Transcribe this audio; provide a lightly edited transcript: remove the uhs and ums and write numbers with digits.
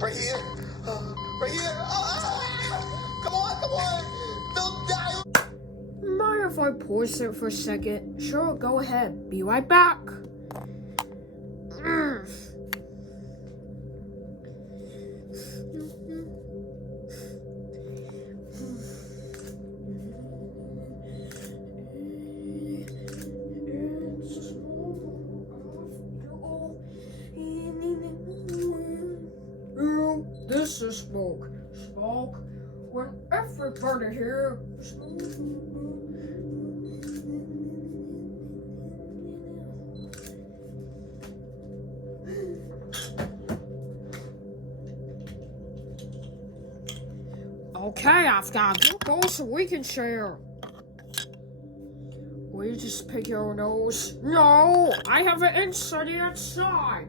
Right here. Right here. Come on. Don't die. Mind if I pause it for a second? Sure, go ahead. Be right back. This is smoke. Smoke. When everybody here. Okay, I've got a good goal so we can share. Will you just pick your nose? No, I have an inside and outside.